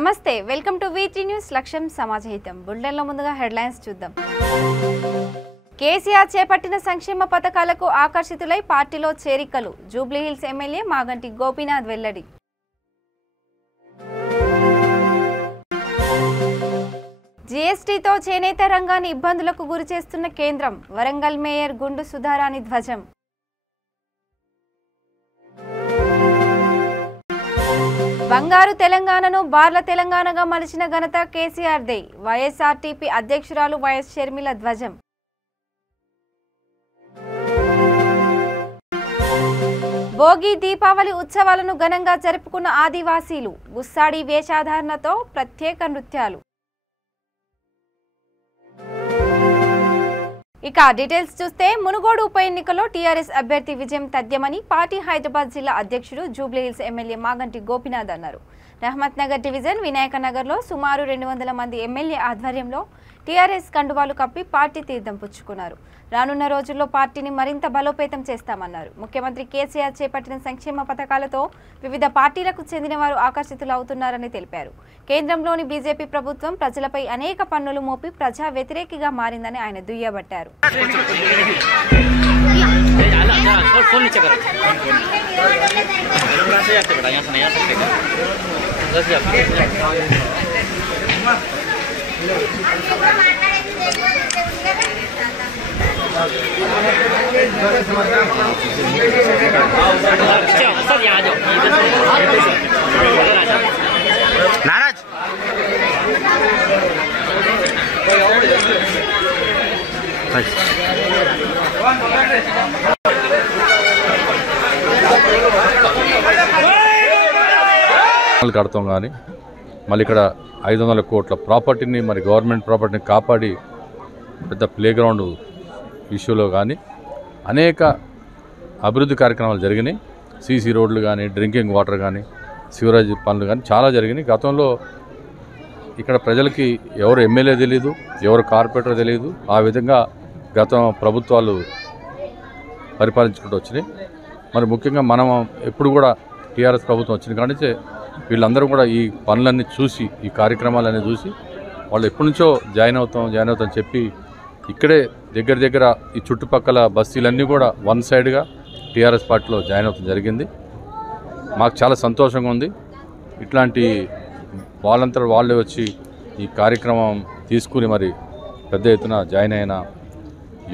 నమస్తే welcome to వీటీ news లక్ష్యం సమాజహితం బులెటిన్లో ముందుగా హెడ్లైన్స్ చూద్దాం. కేసీఆర్ చేపట్టిన సంక్షేమ పథకాలకు ఆకర్షితులై పార్టీలో చేరికలు జూబ్లీహిల్స్ ఎమ్మెల్యే మాగంటి గోపీనాథ్ వెల్లడి. జీఎస్టీతో చేనేత రంగాన్ని ఇబ్బందులకు గురిచేస్తున్న కేంద్రం వరంగల్ మేయర్ గుండు సుధారాణి ధ్వజం. బంగారు తెలంగాణను బార్ల తెలంగాణగా మలిచిన ఘనత కేసీఆర్దే వైఎస్ఆర్టీపీ అధ్యక్షురాలు వైఎస్ షర్మిల ధ్వజం. భోగి దీపావళి ఉత్సవాలను ఘనంగా జరుపుకున్న ఆదివాసీలు గుస్సాడి వేషధారణతో ప్రత్యేక నృత్యాలు. ఇక డీటెయిల్స్ చూస్తే మునుగోడు ఉప ఎన్నికలో టీఆర్ఎస్ అభ్యర్థి విజయం తథ్యమని పార్టీ హైదరాబాద్ జిల్లా అధ్యక్షుడు జూబ్లీహిల్స్ ఎమ్మెల్యే మాగంటి గోపీనాథ్ అన్నారు. రహమత్ నగర్ డివిజన్ వినాయక నగర్లో సుమారు 200 మంది ఎమ్మెల్యే ఆధ్వర్యంలో టీఆర్ఎస్ కండువాలు కప్పి పార్టీ తీర్థం పుచ్చుకున్నారు. రానున్న రోజుల్లో పార్టీని మరింత బలోపేతం చేస్తామన్నారు. ముఖ్యమంత్రి కేసీఆర్ చేపట్టిన సంక్షేమ పథకాలతో వివిధ పార్టీలకు చెందిన వారు ఆకర్షితులవుతున్నారని తెలిపారు. కేంద్రంలోని బీజేపీ ప్రభుత్వం ప్రజలపై అనేక పన్నులు మోపి ప్రజా వ్యతిరేకిగా మారిందని ఆయన దుయ్యబట్టారు. नाराज కడతాం కానీ మళ్ళీ ఇక్కడ 500 కోట్ల ప్రాపర్టీని మరి గవర్నమెంట్ ప్రాపర్టీని కాపాడి పెద్ద ప్లేగ్రౌండ్ ఇష్యూలో కానీ అనేక అభివృద్ధి కార్యక్రమాలు జరిగినాయి. సీసీ రోడ్లు కానీ డ్రింకింగ్ వాటర్ కానీ సివరేజ్ పనులు కానీ చాలా జరిగినాయి. గతంలో ఇక్కడ ప్రజలకి ఎవరు ఎమ్మెల్యే తెలియదు, ఎవరు కార్పొరేటర్ తెలియదు. ఆ విధంగా గత ప్రభుత్వాలు పరిపాలించుకుంటూ వచ్చినాయి. మరి ముఖ్యంగా మనం ఎప్పుడు కూడా టీఆర్ఎస్ ప్రభుత్వం వచ్చిన కానించే వీళ్ళందరూ కూడా ఈ పనులన్నీ చూసి ఈ కార్యక్రమాలన్నీ చూసి వాళ్ళు ఎప్పటి నుంచో జాయిన్ అవుతాం చెప్పి ఇక్కడే దగ్గర ఈ చుట్టుపక్కల బస్తీలన్నీ కూడా వన్ సైడ్గా టీఆర్ఎస్ పార్టీలో జాయిన్ అవుతాం జరిగింది. మాకు చాలా సంతోషంగా ఉంది. ఇట్లాంటి వాళ్ళంతా వాళ్ళే వచ్చి ఈ కార్యక్రమం తీసుకుని మరి పెద్ద ఎత్తున జాయిన్ అయిన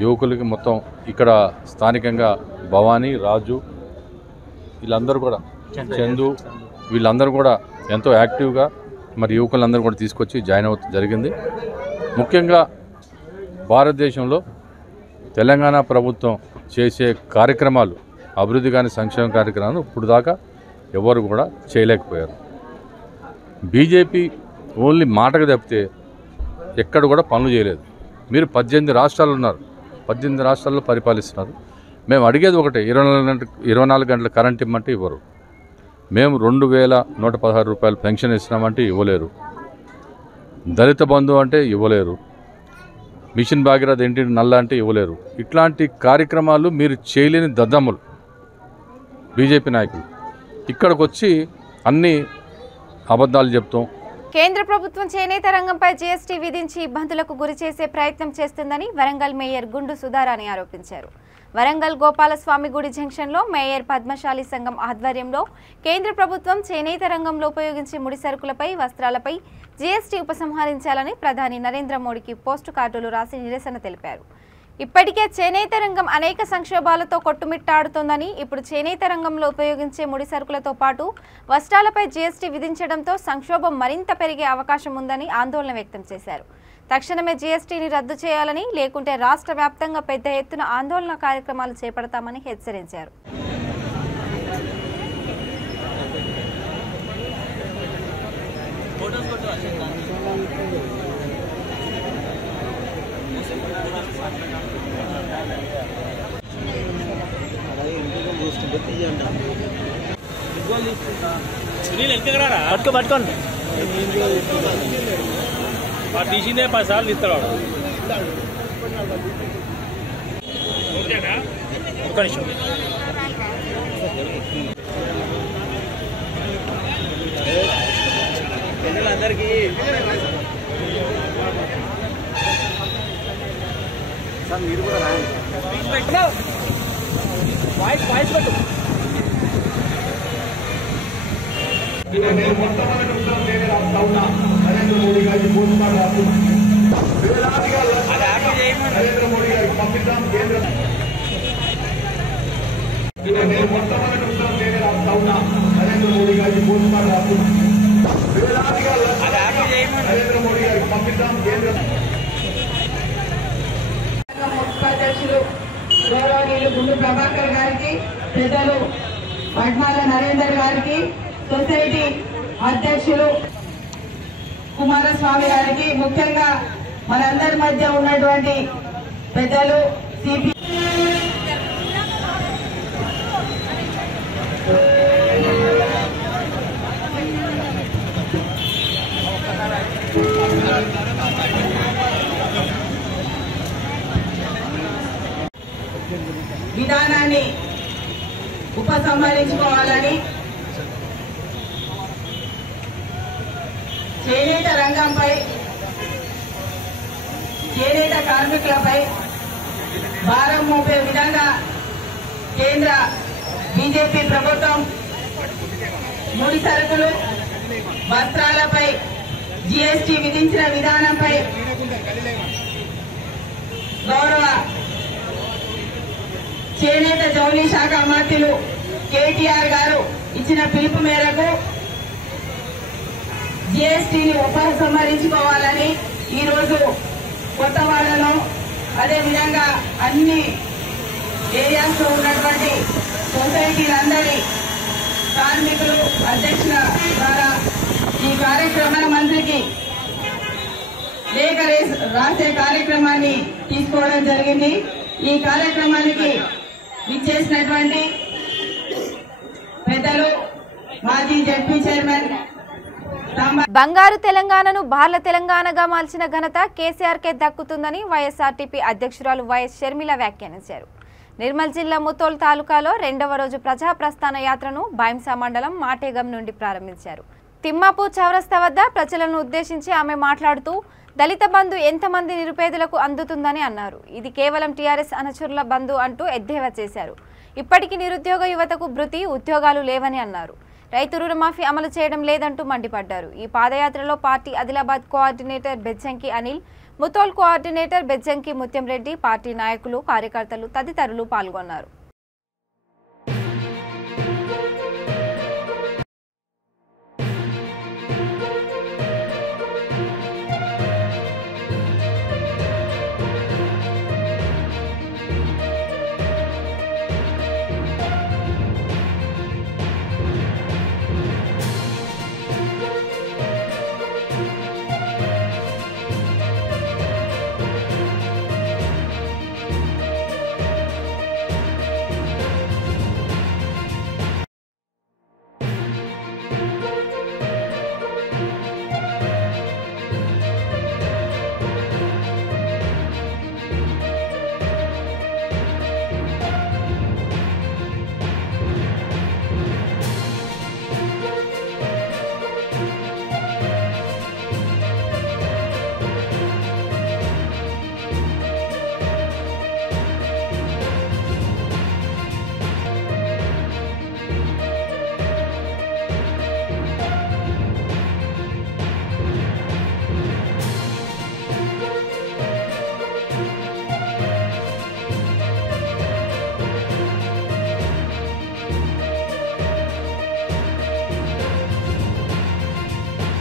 యువకులకి మొత్తం ఇక్కడ స్థానికంగా భవానీ, రాజు వీళ్ళందరూ కూడా చందు వీళ్ళందరూ కూడా ఎంతో యాక్టివ్గా మరి యువకులందరూ కూడా తీసుకొచ్చి జాయిన్ అవుతాం జరిగింది. ముఖ్యంగా భారతదేశంలో తెలంగాణ ప్రభుత్వం చేసే కార్యక్రమాలు అభివృద్ధి కానీ సంక్షేమ కార్యక్రమాలు ఇప్పుడు దాకా ఎవరు కూడా చేయలేకపోయారు. బీజేపీ ఓన్లీ మాటకు తప్పితే ఎక్కడ కూడా పనులు చేయలేదు. మీరు 18 రాష్ట్రాలు ఉన్నారు, 18 రాష్ట్రాల్లో పరిపాలిస్తున్నారు. మేము అడిగేది ఒకటే, 24 గంటల కరెంట్ ఇమ్మంటే ఇవ్వరు. మేము 2116 రూపాయలు పెన్షన్ ఇస్తున్నామంటే ఇవ్వలేరు. దళిత బంధు అంటే ఇవ్వలేరు. మిషన్ భాగీరథ ఇంటి నల్ల అంటే ఇవ్వలేరు. ఇట్లాంటి కార్యక్రమాలు మీరు చేయలేని దద్దమ్మలు బీజేపీ నాయకులు. ఇక్కడికి వచ్చి అన్ని అబద్ధాలు చెప్తాం. కేంద్ర ప్రభుత్వం చేనేత రంగంపై జీఎస్టీ విధించి ఇబ్బందులకు గురి చేసే ప్రయత్నం చేస్తుందని వరంగల్ మేయర్ గుండు సుధారాణి ఆరోపించారు. వరంగల్ గోపాలస్వామి గుడి జంక్షన్లో మేయర్ పద్మశాలి సంఘం ఆధ్వర్యంలో కేంద్ర ప్రభుత్వం చేనేత రంగంలో ఉపయోగించే ముడి సరుకులపై వస్త్రాలపై జీఎస్టీ ఉపసంహరించాలని ప్రధాని నరేంద్ర మోడీకి పోస్టు కార్డులు రాసి నిరసన తెలిపారు. ఇప్పటికే చేనేత రంగం అనేక సంక్షోభాలతో కొట్టుమిట్టాడుతోందని, ఇప్పుడు చేనేత రంగంలో ఉపయోగించే ముడి సరుకులతో పాటు వస్త్రాలపై జీఎస్టీ విధించడంతో సంక్షోభం మరింత పెరిగే అవకాశం ఉందని ఆందోళన వ్యక్తం చేశారు. తక్షణమే జీఎస్టీని రద్దు చేయాలని, లేకుంటే రాష్ట్ర వ్యాప్తంగా పెద్ద ఎత్తున ఆందోళన కార్యక్రమాలు చేపడతామని హెచ్చరించారు. పట్టుకోండి తీసిందే 10 సార్లు ఇస్తాడు. ఒక్క నిమిషం. ఉపాధ్యక్షులు గౌరవనీయులు గుండు ప్రభాకర్ గారికి, పెద్దలు పద్మాల నరేందర్ గారికి, సొసైటీ అధ్యక్షులు కుమారస్వామి గారికి, ముఖ్యంగా మనందరి మధ్య ఉన్నటువంటి పెద్దలు సిపి విధానాన్ని ఉపసంహరించుకోవాలని, చేనేత రంగంపై, చేనేత కార్మికులపై భారం మోపే విధంగా కేంద్ర బీజేపీ ప్రభుత్వం ముడి సరుకులు, వస్త్రాలపై జీఎస్టీ విధించిన విధానంపై గౌరవ చేనేత జౌళి శాఖ మంత్రులు కేటీఆర్ గారు ఇచ్చిన పిలుపు మేరకు జీఎస్టీని ఉపసంహరించుకోవాలని ఈరోజు కొత్తవాడలో, అదేవిధంగా అన్ని ఏరియాస్ లో ఉన్నటువంటి సొసైటీలందరి కార్మికులు అధ్యక్షుల ద్వారా ఈ కార్యక్రమ మంత్రికి లేఖ రాసే కార్యక్రమాన్ని తీసుకోవడం జరిగింది. ఈ కార్యక్రమానికి విచ్చేసినటువంటి పెద్దలు మాజీ జడ్పీ చైర్మన్ బంగారు తెలంగాణను బార్ల తెలంగాణగా మార్చిన ఘనత కేసీఆర్కే దక్కుతుందని వైఎస్ఆర్టీపీ అధ్యక్షురాలు వైఎస్ షర్మిల వ్యాఖ్యానించారు. నిర్మల్ జిల్లా ముతోల్ తాలూకాలో 2వ రోజు ప్రజా ప్రస్థాన యాత్రను బైంసా మండలం మాటేగం నుండి ప్రారంభించారు. తిమ్మాపూర్ చౌరస్తా వద్ద ప్రజలను ఉద్దేశించి ఆమె మాట్లాడుతూ దళిత బంధు ఎంతమంది నిరుపేదలకు అందుతుందని అన్నారు. ఇది కేవలం టీఆర్ఎస్ అనుచరుల బంధు అంటూ ఎద్దేవా చేశారు. ఇప్పటికీ నిరుద్యోగ యువతకు భృతి, ఉద్యోగాలు లేవని అన్నారు. రైతు రుణమాఫీ అమలు చేయడం లేదంటూ మండిపడ్డారు. ఈ పాదయాత్రలో party Adilabad coordinator Bejjanki Anil, Mudhol coordinator Bejjanki Muthyam Reddy, party నాయకులు, కార్యకర్తలు తదితరులు పాల్గొన్నారు.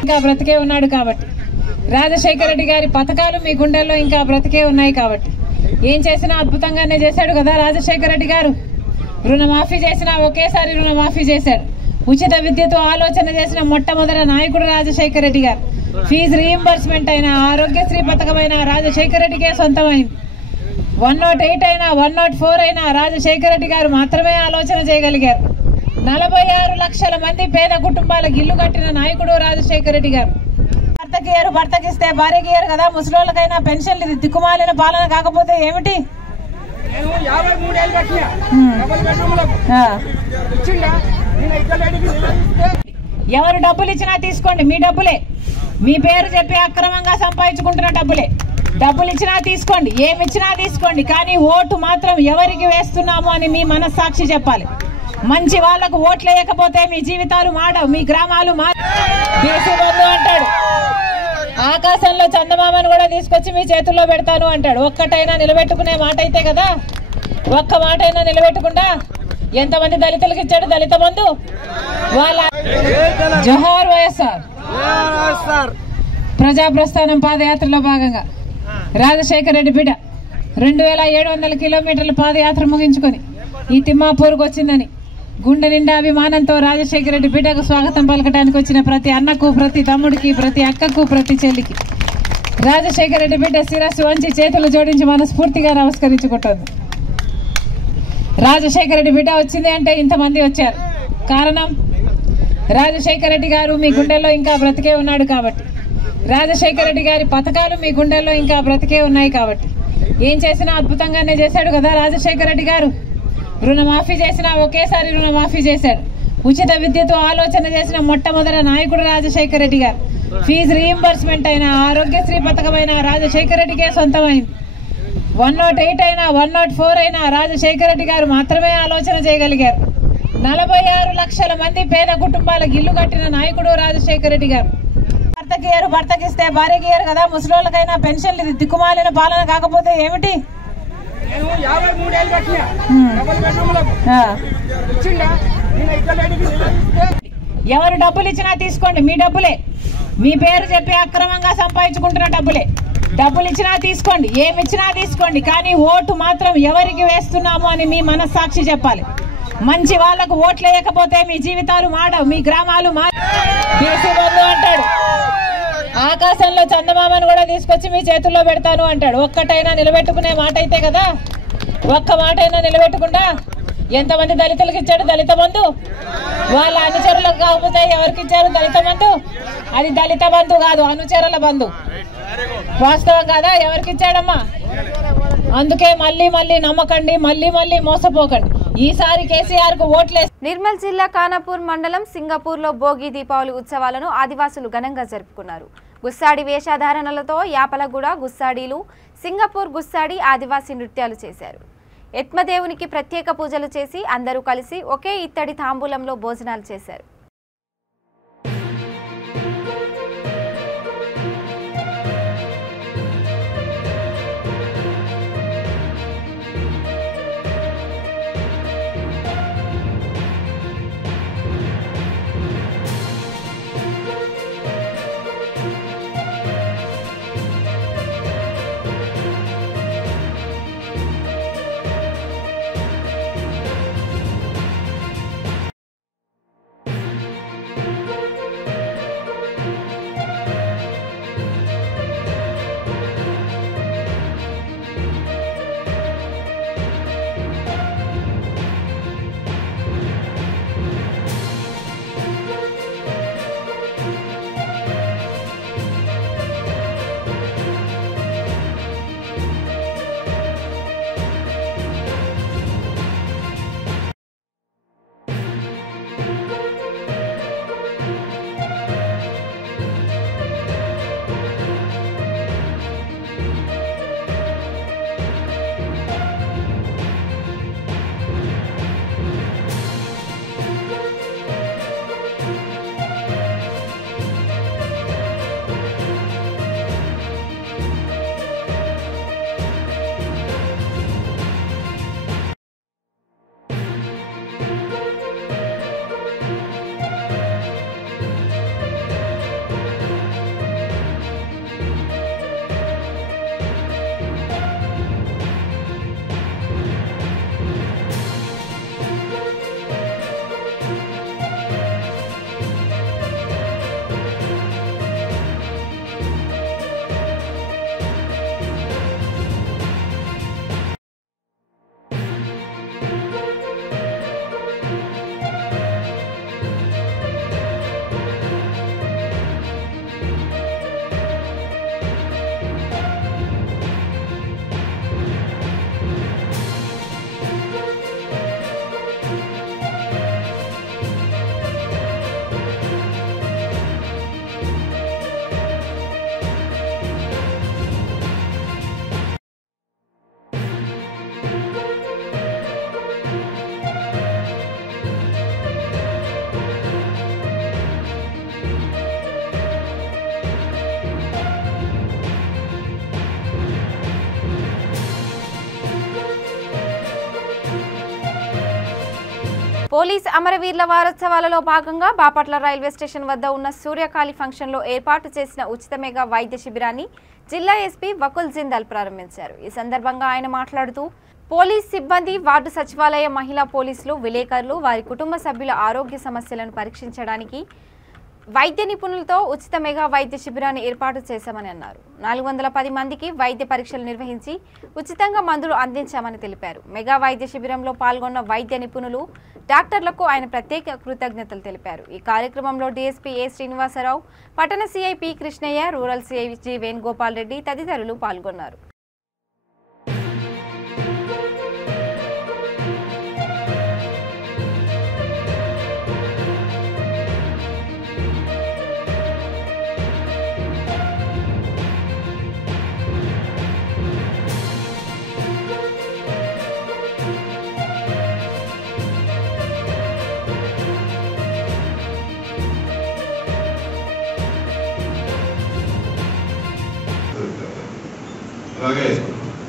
ఇంకా బ్రతికే ఉన్నాడు కాబట్టి, రాజశేఖర రెడ్డి గారి పథకాలు మీ గుండెల్లో ఇంకా బ్రతికే ఉన్నాయి కాబట్టి, ఏం చేసినా అద్భుతంగానే చేశాడు కదా రాజశేఖర రెడ్డి గారు. రుణమాఫీ చేసినా ఒకేసారి రుణమాఫీ చేశాడు. ఉచిత విద్యతో ఆలోచన చేసిన మొట్టమొదటి నాయకుడు రాజశేఖర రెడ్డి గారు. ఫీజు రీయింబర్స్మెంట్ అయినా, ఆరోగ్యశ్రీ పథకమైన రాజశేఖర రెడ్డికే సొంతమైంది. 108 అయినా 104 అయినా రాజశేఖర రెడ్డి గారు మాత్రమే ఆలోచన చేయగలిగారు. 46 లక్షల మంది పేద కుటుంబాలకు ఇల్లు కట్టిన నాయకుడు రాజశేఖర రెడ్డి గారు. భర్తకిస్తే భార్యకి ఇయ్యరు కదా, ముసలోళ్ళకైనా పెన్షన్లు. ఇది దిక్కుమాలిన పాలన కాకపోతే ఏమిటి? ఎవరు డబ్బులు ఇచ్చినా తీసుకోండి, మీ డబ్బులే. మీ పేరు చెప్పి అక్రమంగా సంపాదించుకుంటున్న డబ్బులే. డబ్బులు ఇచ్చినా తీసుకోండి, ఏమిచ్చినా తీసుకోండి, కానీ ఓటు మాత్రం ఎవరికి వేస్తున్నాము అని మీ మనస్సాక్షి చెప్పాలి. మంచి వాళ్లకు ఓట్లు వేయకపోతే మీ జీవితాలు మాడవు, మీ గ్రామాలు బీసీ బంధు అంటాడు. ఆకాశంలో చందమామను కూడా తీసుకొచ్చి మీ చేతుల్లో పెడతాను అంటాడు. ఒక్కటైనా నిలబెట్టుకునే మాట అయితే కదా. ఒక్క మాట అయినా నిలబెట్టకుండా ఎంతమంది దళితులకు ఇచ్చాడు దళిత బంధు. వాళ్ళ జోహార్ వైఎస్ఆర్ ప్రజా ప్రస్థానం పాదయాత్రలో భాగంగా రాజశేఖర రెడ్డి బిడ్డ 2700 కిలోమీటర్ల పాదయాత్ర ముగించుకొని ఈ తిమ్మాపూర్కు వచ్చిందని గుండె నిండా అభిమానంతో రాజశేఖర రెడ్డి బిడ్డకు స్వాగతం పలకడానికి వచ్చిన ప్రతి అన్నకు, ప్రతి తమ్ముడికి, ప్రతి అక్కకు, ప్రతి చెల్లికి రాజశేఖర రెడ్డి బిడ్డ శిరస్సు వంచి చేతులు జోడించి మనస్ఫూర్తిగా నమస్కరించుకుంటోంది. రాజశేఖర రెడ్డి బిడ్డ వచ్చింది అంటే ఇంతమంది వచ్చారు. కారణం రాజశేఖర రెడ్డి గారు మీ గుండెల్లో ఇంకా బ్రతికే ఉన్నాడు కాబట్టి, రాజశేఖర రెడ్డి గారి పథకాలు మీ గుండెల్లో ఇంకా బ్రతికే ఉన్నాయి కాబట్టి. ఏం చేసినా అద్భుతంగానే చేశాడు కదా రాజశేఖర రెడ్డి గారు. రుణమాఫీ చేసినా ఒకేసారి రుణమాఫీ చేశాడు. ఉచిత విద్యతో ఆలోచన చేసిన మొట్టమొదటి నాయకుడు రాజశేఖర రెడ్డి గారు. ఫీజు రీయింబర్స్మెంట్ అయినా, ఆరోగ్యశ్రీ పథకమైన రాజశేఖర రెడ్డికే సొంతమైంది. 108 అయినా 104 అయినా రాజశేఖర రెడ్డి గారు మాత్రమే ఆలోచన చేయగలిగారు. 46 లక్షల మంది పేద కుటుంబాలకు ఇల్లు కట్టిన నాయకుడు రాజశేఖర రెడ్డి గారు. భర్తకిస్తే భార్యకి ఇయ్యరు కదా. ముసలోళ్ళకైనా పెన్షన్లు దిక్కుమాలిన పాలన కాకపోతే ఏమిటి? ఎవరు డబ్బులు ఇచ్చినా తీసుకోండి, మీ డబ్బులే. మీ పేరు చెప్పి అక్రమంగా సంపాదించుకుంటున్న డబ్బులే. డబ్బులు ఇచ్చినా తీసుకోండి, ఏమిచ్చినా తీసుకోండి, కానీ ఓటు మాత్రం ఎవరికి వేస్తున్నాము అని మీ మనస్సాక్షి చెప్పాలి. మంచి వాళ్లకు ఓట్లు వేయకపోతే మీ జీవితాలు మాడవు, మీ గ్రామాలు బీసీ బంధు అంటాడు. ఆకాశంలో చందమామను కూడా తీసుకొచ్చి మీ చేతుల్లో పెడతాను అంటాడు. ఒక్కటైనా నిలబెట్టుకునే మాట అయితే కదా. ఒక్క మాట అయినా నిలబెట్టకుండా ఎంతమంది దళితులకు ఇచ్చాడు దళిత బంధు. వాళ్ళ అనుచరులకు కాకపోతే ఎవరికి ఇచ్చారు దళిత బంధు? అది దళిత బంధు కాదు, అనుచరుల బంధు. వాస్తవం కాదా? ఎవరికి ఇచ్చాడమ్మా? అందుకే మళ్ళీ మళ్ళీ నమ్మకండి, మళ్ళీ మళ్ళీ మోసపోకండి. ఈసారి కేసీఆర్ కు ఓట్లేసి. నిర్మల్ జిల్లా ఖానాపూర్ మండలం సింగపూర్లో భోగి దీపావళి ఉత్సవాలను ఆదివాసులు ఘనంగా జరుపుకున్నారు. గుస్సాడి వేషధారణలతో యాపలగూడ గుస్సాడీలు, సింగపూర్ గుస్సాడి ఆదివాసీ నృత్యాలు చేశారు. ఎత్మదేవునికి ప్రత్యేక పూజలు చేసి అందరూ కలిసి ఒకే ఇత్తడి తాంబూలంలో భోజనాలు చేశారు. పోలీస్ అమరవీరుల వారోత్సవాలలో భాగంగా బాపట్ల రైల్వే స్టేషన్ వద్ద ఉన్న సూర్యకాళి ఫంక్షన్లో ఏర్పాటు చేసిన ఉచిత మెగా వైద్య శిబిరాన్ని జిల్లా ఎస్పీ వకుల్ జిందాల్ ప్రారంభించారు. ఈ సందర్భంగా ఆయన మాట్లాడుతూ పోలీస్ సిబ్బంది, వార్డు సచివాలయ మహిళా పోలీసులు, విలేకరులు వారి కుటుంబ సభ్యుల ఆరోగ్య సమస్యలను పరీక్షించడానికి వైద్య నిపుణులతో ఉచిత మెగా వైద్య శిబిరాన్ని ఏర్పాటు చేశామని అన్నారు. 410 మందికి వైద్య పరీక్షలు నిర్వహించి ఉచితంగా మందులు అందించామని తెలిపారు. మెగా వైద్య శిబిరంలో పాల్గొన్న వైద్య నిపుణులు, డాక్టర్లకు ఆయన ప్రత్యేక కృతజ్ఞతలు తెలిపారు. ఈ కార్యక్రమంలో డీఎస్పీ ఏ శ్రీనివాసరావు, పట్టణ CI P Krishnaiah, rural CI G Venugopal Reddy తదితరులు పాల్గొన్నారు. అలాగే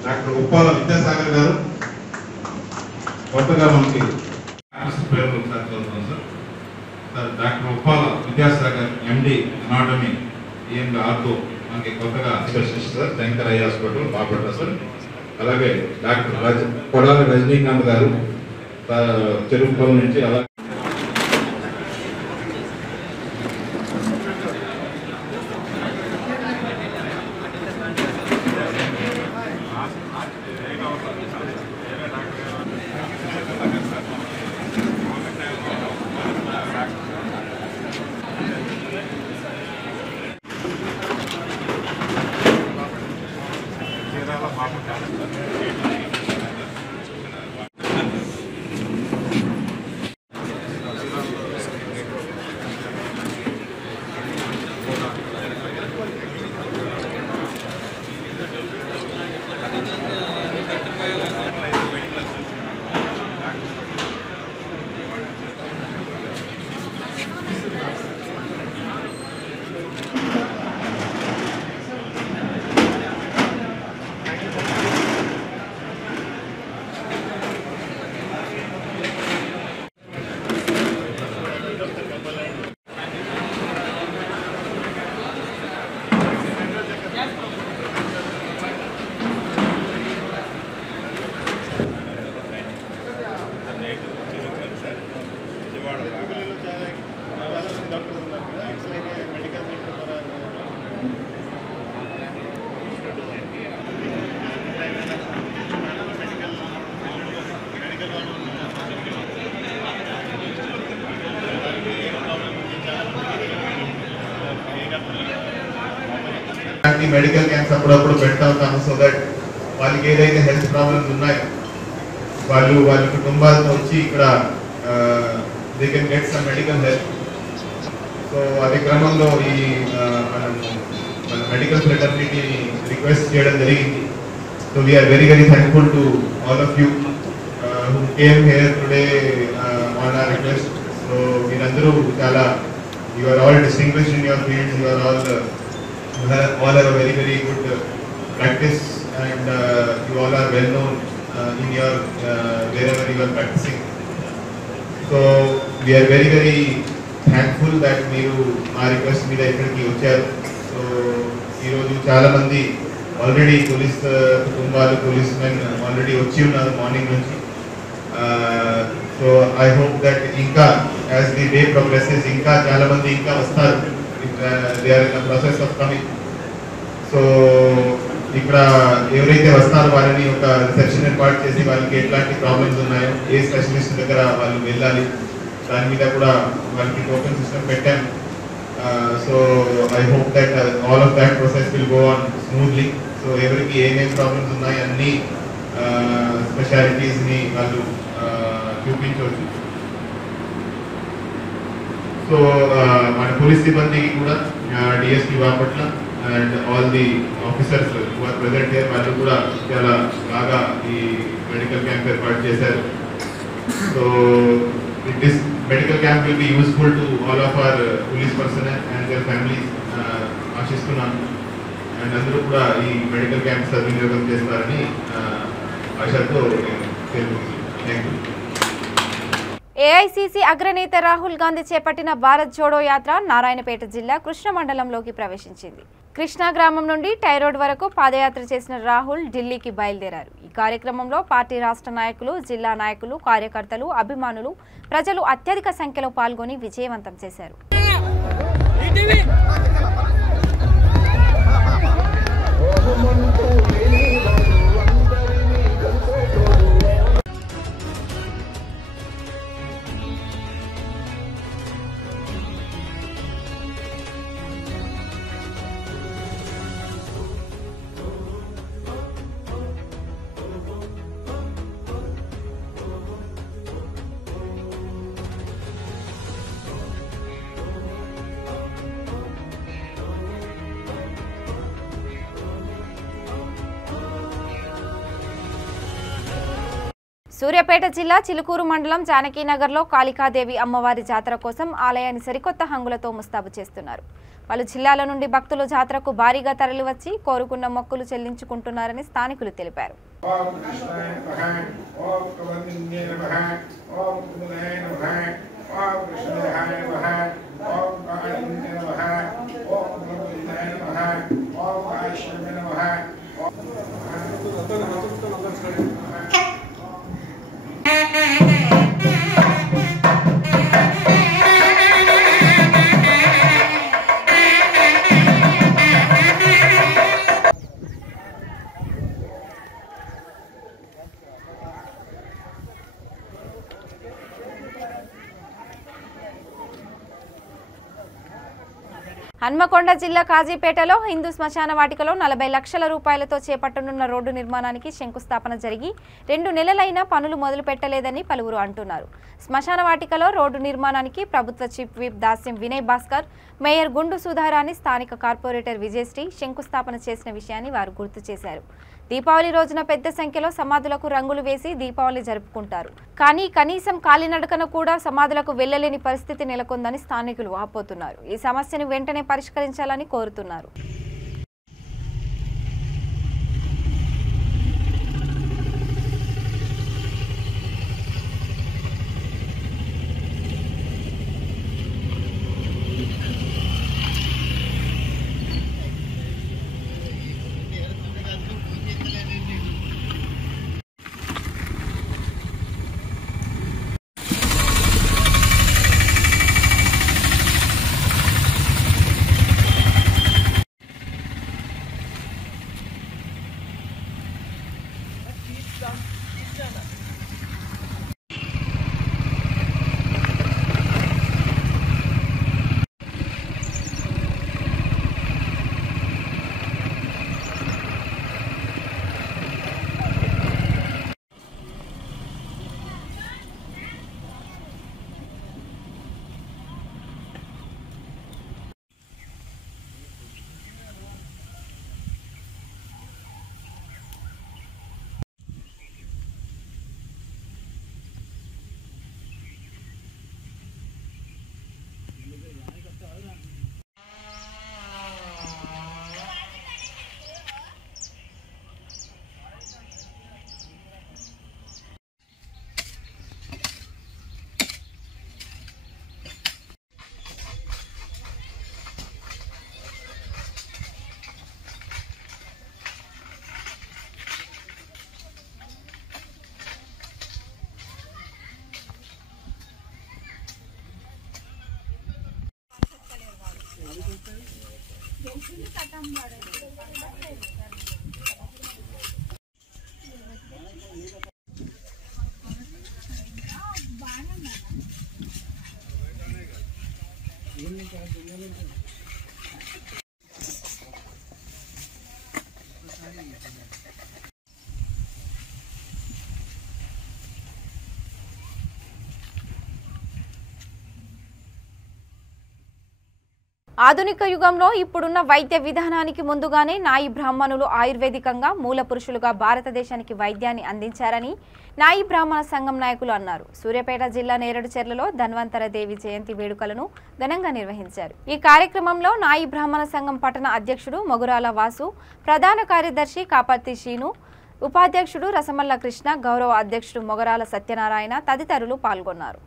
డాక్టర్ ఉప్పాల విద్యాసాగర్ గారు కొత్తగా మనకి పేరు సార్ డాక్టర్ ఉప్పాల విద్యాసాగర్ ఎండి అనాటమీ ఈఎంగా ఆర్తో మనకి కొత్తగా specialist sir Shankar eye hospital Bapatla sir. అలాగే డాక్టర్ కొడాలి రజనీకాంత్ గారు చెరుకుపల్లి నుంచి. అలాగే మెడికల్ క్యాంప్స్ అప్పుడప్పుడు పెడతా ఉంటాము. సో దట్ వాళ్ళకి ఏదైతే హెల్త్ ప్రాబ్లమ్స్ ఉన్నాయో వాళ్ళ కుటుంబాలతో వచ్చి ఇక్కడ they can get some medical help. So అదే క్రమంలో ఈ మన మెడికల్ ఫ్రెటర్నిటీ రిక్వెస్ట్ చేయడం జరిగింది. So we are very very thankful to all of you who came here today on our request. So మీరందరూ చాలా you are all distinguished in your fields. You are all are a very very good practice and you all are well known in your wherever you are practicing. So we are very very thankful that మీరు మా request మీద ఇక్కడికి వచ్చారు. So ఈరోజు చాలా మంది already police కుటుంబాలు, police men already వచ్చి ఉన్నారు మార్నింగ్ నుంచి. సో ఐ హోప్ దట్ ఇంకా యాజ్ ది డే ప్రోగ్రెసెస్ ఇంకా చాలా మంది ఇంకా వస్తారు. They are in the process of coming. So ఇక్కడ ఎవరైతే వస్తారో వారిని ఒక రిసెప్షన్ ఏర్పాటు చేసి వాళ్ళకి ఎట్లాంటి ప్రాబ్లమ్స్ ఉన్నాయో, ఏ స్పెషలిస్ట్ దగ్గర వాళ్ళు వెళ్ళాలి, దాని మీద కూడా వాళ్ళకి టోకెన్ సిస్టమ్ పెట్టాం. So I hope that all of that process will go on smoothly. So ఎవరికి ఏమేమి ప్రాబ్లమ్స్ ఉన్నాయి అన్ని స్పెషాలిటీస్ని వాళ్ళు చూపించవచ్చు. సో మన పోలీస్ సిబ్బందికి కూడా DSP Bapatla and all the officers who are present here వాళ్ళు కూడా చాలా బాగా ఈ మెడికల్ క్యాంప్ ఏర్పాటు చేశారు. So this medical camp will be useful to all of our police personnel and their families ఆశిస్తున్నాను. అండ్ అందరూ కూడా ఈ మెడికల్ క్యాంప్ సద్వినియోగం చేస్తారని ఆశతో తెలుపుతున్నాను. Thank you. ఏఐసీసీ అగ్రనేత రాహుల్ గాంధీ చేపట్టిన భారత్ జోడో యాత్ర నారాయణపేట జిల్లా కృష్ణ మండలంలోకి ప్రవేశించింది. కృష్ణా గ్రామం నుండి టైరోడ్ వరకు పాదయాత్ర చేసిన రాహుల్ ఢిల్లీకి బయలుదేరారు. ఈ కార్యక్రమంలో పార్టీ రాష్ట్ర నాయకులు, జిల్లా నాయకులు, కార్యకర్తలు, అభిమానులు, ప్రజలు అత్యధిక సంఖ్యలో పాల్గొని విజయవంతం చేశారు. సూర్యాపేట జిల్లా చిలుకూరు మండలం జానకీనగర్లో కాళికాదేవి అమ్మవారి జాతర కోసం ఆలయాన్ని సరికొత్త హంగులతో ముస్తాబు చేస్తున్నారు. పలు జిల్లాల నుండి భక్తులు జాతరకు భారీగా తరలివచ్చి కోరుకున్న మొక్కులు చెల్లించుకుంటున్నారని స్థానికులు తెలిపారు. హన్మకొండ జిల్లా కాజీపేటలో హిందూ శ్మశాన వాటికలో 40 లక్షల రూపాయలతో చేపట్టనున్న రోడ్డు నిర్మాణానికి శంకుస్థాపన జరిగి 2 నెలలైనా పనులు మొదలు పెట్టలేదని పలువురు అంటున్నారు. శ్మశాన వాటికలో రోడ్డు నిర్మాణానికి ప్రభుత్వ చీఫ్ విప్ దాస్యం వినయ్ భాస్కర్, మేయర్ గుండు సుధారాణి, స్థానిక కార్పొరేటర్ విజయశ్రీ శంకుస్థాపన చేసిన విషయాన్ని వారు గుర్తు చేశారు. దీపావళి రోజున పెద్ద సంఖ్యలో సమాధులకు రంగులు వేసి దీపావళి జరుపుకుంటారు. కానీ కనీసం కాలినడకన కూడా సమాధులకు వెళ్లలేని పరిస్థితి నెలకొందని స్థానికులు వాపోతున్నారు. ఈ సమస్యను వెంటనే పరిష్కరించాలని కోరుతున్నారు. ఆధునిక యుగంలో ఇప్పుడున్న వైద్య విధానానికి ముందుగానే నాయి బ్రాహ్మణులు ఆయుర్వేదికంగా మూల పురుషులుగా భారతదేశానికి వైద్యాన్ని అందించారని నాయి బ్రాహ్మణ సంఘం నాయకులు అన్నారు. సూర్యాపేట జిల్లా నేరడుచెర్లలో ధన్వంతర దేవి జయంతి వేడుకలను ఘనంగా నిర్వహించారు. ఈ కార్యక్రమంలో నాయి బ్రాహ్మణ సంఘం పట్టణ అధ్యక్షుడు మొగురాల వాసు, ప్రధాన కార్యదర్శి కాపర్తి శ్రీను, ఉపాధ్యక్షుడు రసమల్ల కృష్ణ, గౌరవ అధ్యక్షుడు మొగరాల సత్యనారాయణ తదితరులు పాల్గొన్నారు.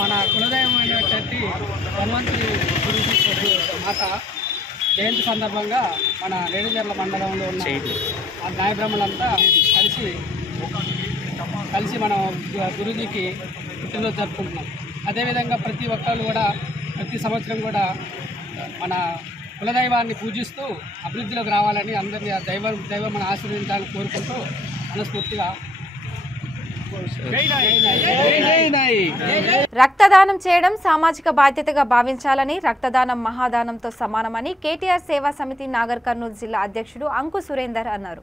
మన కులదైవం అనేటువంటి ధన్వంతరి గురించి మాట జయంతి సందర్భంగా మన రేణిజర్ల మండలంలో ఉన్న ఆ న్యాయ బ్రహ్మలంతా కలిసి మనం గురూజీకి పుట్టినరోజు జరుపుకుంటున్నాం. అదేవిధంగా ప్రతి ఒక్కళ్ళు కూడా ప్రతి సంవత్సరం కూడా మన కులదైవాన్ని పూజిస్తూ అభివృద్ధిలోకి రావాలని అందరినీ ఆ దైవం మన ఆశీర్వదించాలని కోరుకుంటూ మనస్ఫూర్తిగా రక్తదానం చేయడం సామాజిక బాధ్యతగా భావించాలని, రక్తదానం మహాదానంతో సమానమని కేటీఆర్ సేవా సమితి నాగర్ కర్నూలు జిల్లా అధ్యక్షుడు అంకు సురేందర్ అన్నారు.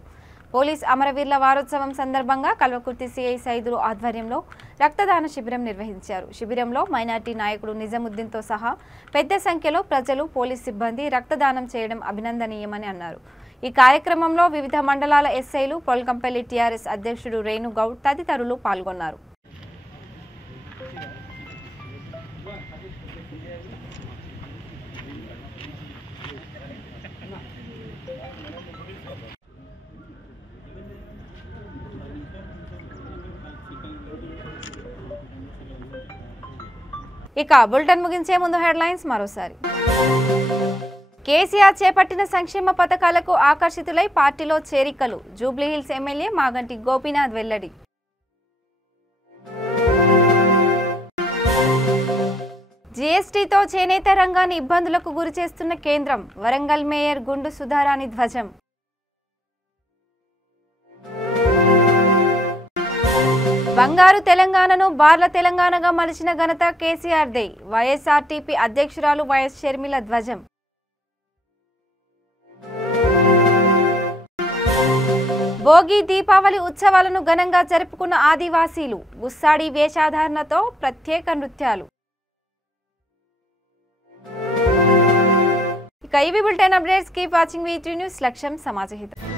పోలీస్ అమరవీరుల వారోత్సవం సందర్భంగా కల్వకుర్తి సిఐ సైదులు ఆధ్వర్యంలో రక్తదాన శిబిరం నిర్వహించారు. శిబిరంలో మైనార్టీ నాయకుడు నిజాముద్దీన్తో సహా పెద్ద సంఖ్యలో ప్రజలు, పోలీస్ సిబ్బంది రక్తదానం చేయడం అభినందనీయమని అన్నారు. ఈ కార్యక్రమంలో వివిధ మండలాల ఎస్ఐలు, పొల్కంపల్లి టీఆర్ఎస్ అధ్యక్షుడు రేణుగౌడ్ తదితరులు పాల్గొన్నారు. ఇక బులెటిన్ ముగించే ముందు హెడ్లైన్స్ మరోసారి. కేసీఆర్ చేపట్టిన సంక్షేమ పథకాలకు ఆకర్షితులై పార్టీలో చేరికలు, జూబ్లీహిల్స్ ఎమ్మెల్యే మాగంటి గోపీనాథ్ వెల్లడి. జీఎస్టీతో చేనేత రంగాన్ని ఇబ్బందులకు గురిచేస్తున్న కేంద్రం, వరంగల్ మేయర్ గుండు సుధారాణి ధ్వజం. బంగారు తెలంగాణను బార్ల తెలంగాణగా మలిచిన ఘనత కేసీఆర్దే, వైఎస్ఆర్టీపీ అధ్యక్షురాలు వైఎస్ షర్మిల ధ్వజం. భోగి, దీపావళి ఉత్సవాలను ఘనంగా జరుపుకున్న ఆదివాసీలు, గుస్సాడి వేషధారణతో ప్రత్యేక నృత్యాలు. ఇక ఇవి bulletin updates. Keep watching వీటీ news. లక్ష్యం సమాజహితం.